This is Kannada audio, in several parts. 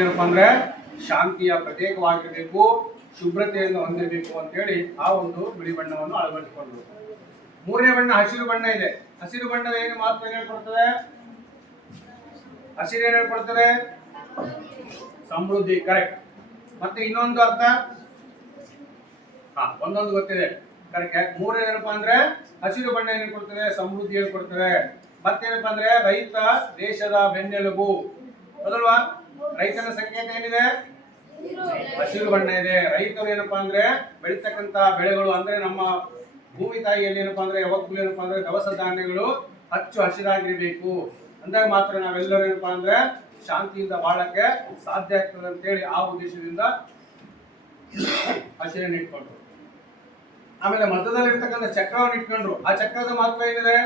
ಏನಪ್ಪಾ ಅಂದ್ರೆ ಶಾಂತಿಯ ಪ್ರತ್ಯೇಕವಾಗಿರಬೇಕು, ಶುಭ್ರತೆಯನ್ನು ಹೊಂದಿರಬೇಕು ಅಂತ ಹೇಳಿ ಆ ಒಂದು ಬಿಳಿ ಬಣ್ಣವನ್ನು ಅಳವಡಿಸಿಕೊಂಡ್ರು. ಮೂರನೇ ಬಣ್ಣ ಹಸಿರು ಬಣ್ಣ ಇದೆ. ಹಸಿರು ಬಣ್ಣದ ಏನು ಮಹತ್ವ ಹೇಳ್ಕೊಡ್ತದೆ? ಹಸಿರು ಏನ್ ಹೇಳ್ಕೊಡ್ತದೆ? ಸಮೃದ್ಧಿ. ಕರೆಕ್ಟ್. ಮತ್ತೆ ಇನ್ನೊಂದು ಅರ್ಥ ಒಂದೊಂದು ಗೊತ್ತಿದೆ. ಕರೆಕ್ಟ್. ಮೂರನೇ ಏನಪ್ಪಾ ಅಂದ್ರೆ ಹಸಿರು ಬಣ್ಣ ಏನ್ ಕೊಡ್ತದೆ? ಸಮೃದ್ಧಿ ಹೇಳ್ಕೊಡ್ತದೆ. ಮತ್ತೇನಪ್ಪಾ ಅಂದ್ರೆ ರೈತ ದೇಶದ ಬೆನ್ನೆಲುಬು. ಹೌದಲ್ವಾ? ರೈತನ ಸಂಕೇತ ಏನಿದೆ? ಹಸಿರು ಬಣ್ಣ ಇದೆ. ರೈತರು ಏನಪ್ಪಾ ಅಂದ್ರೆ ಬೆಳೀತಕ್ಕಂತ ಬೆಳೆಗಳು ಅಂದ್ರೆ ನಮ್ಮ ಭೂಮಿ ತಾಯಿಯಲ್ಲಿ ಏನಪ್ಪಾ ಅಂದ್ರೆ ಯಾವಾಗಲೂ ಏನಪ್ಪಾ ಅಂದ್ರೆ ದವಸ ಧಾನ್ಯಗಳು ಹಚ್ಚು ಹಸಿರಾಗಿರ್ಬೇಕು. ಅಂದಾಗ ಮಾತ್ರ ನಾವೆಲ್ಲರೂ ಏನಪ್ಪಾ ಅಂದ್ರೆ ಶಾಂತಿಯಿಂದ ಬಾಳಕ್ಕೆ ಸಾಧ್ಯ ಆಗ್ತದೆ ಅಂತ ಹೇಳಿ ಆ ಉದ್ದೇಶದಿಂದ ಹಸಿರನ್ನು ಇಟ್ಕೊಂಡ್ರು. ಆಮೇಲೆ ಮಧ್ಯದಲ್ಲಿ ಇರ್ತಕ್ಕಂಥ ಚಕ್ರವನ್ನು ಇಟ್ಕೊಂಡ್ರು. ಆ ಚಕ್ರದ ಮಹತ್ವ ಏನಿದೆ?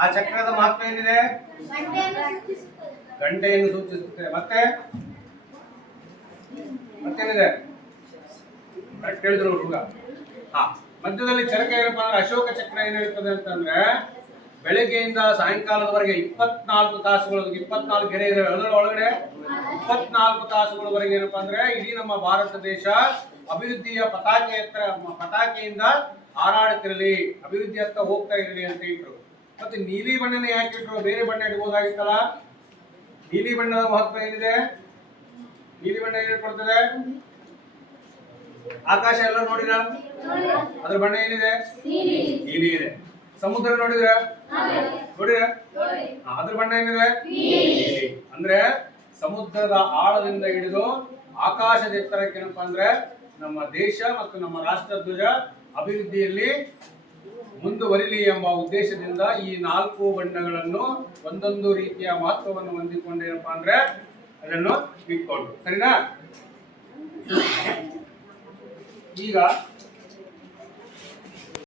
ಆ ಚಕ್ರದ ಮಹತ್ವ ಏನಿದೆ? ಗಂಟೆಯನ್ನು ಸೂಚಿಸುತ್ತೆ. ಮತ್ತೇನಿದೆ? ಕರೆಕ್ಟ್ ಹೇಳಿದ್ರು ಹುಡುಗ. ಮಧ್ಯದಲ್ಲಿ ಚರಕ ಏನಪ್ಪಾ ಅಂದ್ರೆ ಅಶೋಕ ಚಕ್ರ ಏನಿರ್ತದೆ ಅಂತಂದ್ರೆ ಬೆಳಗ್ಗೆಯಿಂದ ಸಾಯಂಕಾಲದವರೆಗೆ 24 ತಾಸುಗಳು, 24 ಗೆರೆ ಇದೆ ಅದರ ಒಳಗಡೆ 24 ತಾಸುಗಳವರೆಗೆ ಏನಪ್ಪಾ ಅಂದ್ರೆ ಇಡೀ ನಮ್ಮ ಭಾರತ ದೇಶ ಅಭಿವೃದ್ಧಿಯ ಪತಾಕೆಯಿಂದ ಹಾರಾಡುತ್ತಿರಲಿ, ಅಭಿವೃದ್ಧಿಯತ್ತ ಹೋಗ್ತಾ ಇರಲಿ ಅಂತ ಇಟ್ರು. ಮತ್ತೆ ನೀಲಿ ಬಣ್ಣನ ಯಾಕೆ ಇಟ್ರು? ಬೇರೆ ಬಣ್ಣ ಇಡ್ಬೋದಾಗಿತ್ತಲ್ಲ. ನೀಲಿ ಬಣ್ಣದ ಮಹತ್ವ ಏನಿದೆ? ನೀಲಿ ಬಣ್ಣ ಏನ್ ಹೇಳ್ಕೊಡ್ತದೆ? ಆಕಾಶ ಎಲ್ಲ ನೋಡಿದ್ರ? ಅದ್ರ ಬಣ್ಣ ಏನಿದೆ? ನೀಲಿ ಇದೆ. ಸಮುದ್ರ ನೋಡಿದ್ರ? ಅದ್ರ ಬಣ್ಣ ಏನಿದೆ? ನೀಲಿ. ಅಂದ್ರೆ ಸಮುದ್ರದ ಆಳದಿಂದ ಹಿಡಿದು ಆಕಾಶದ ಎತ್ತರಕ್ಕೆ ಏನಪ್ಪಾ ಅಂದ್ರೆ ನಮ್ಮ ದೇಶ ಮತ್ತು ನಮ್ಮ ರಾಷ್ಟ್ರ ಧ್ವಜ ಅಭಿವೃದ್ಧಿಯಲ್ಲಿ ಮುಂದುವರಿಲಿ ಎಂಬ ಉದ್ದೇಶದಿಂದ ಈ 4 ಬಣ್ಣಗಳನ್ನು ಒಂದೊಂದು ರೀತಿಯ ಮಹತ್ವವನ್ನು ಹೊಂದಿಕೊಂಡೇನಪ್ಪಾ ಅಂದ್ರೆ ಅದನ್ನು ಇಟ್ಕೊಂಡು. ಸರಿನಾ? ಈಗ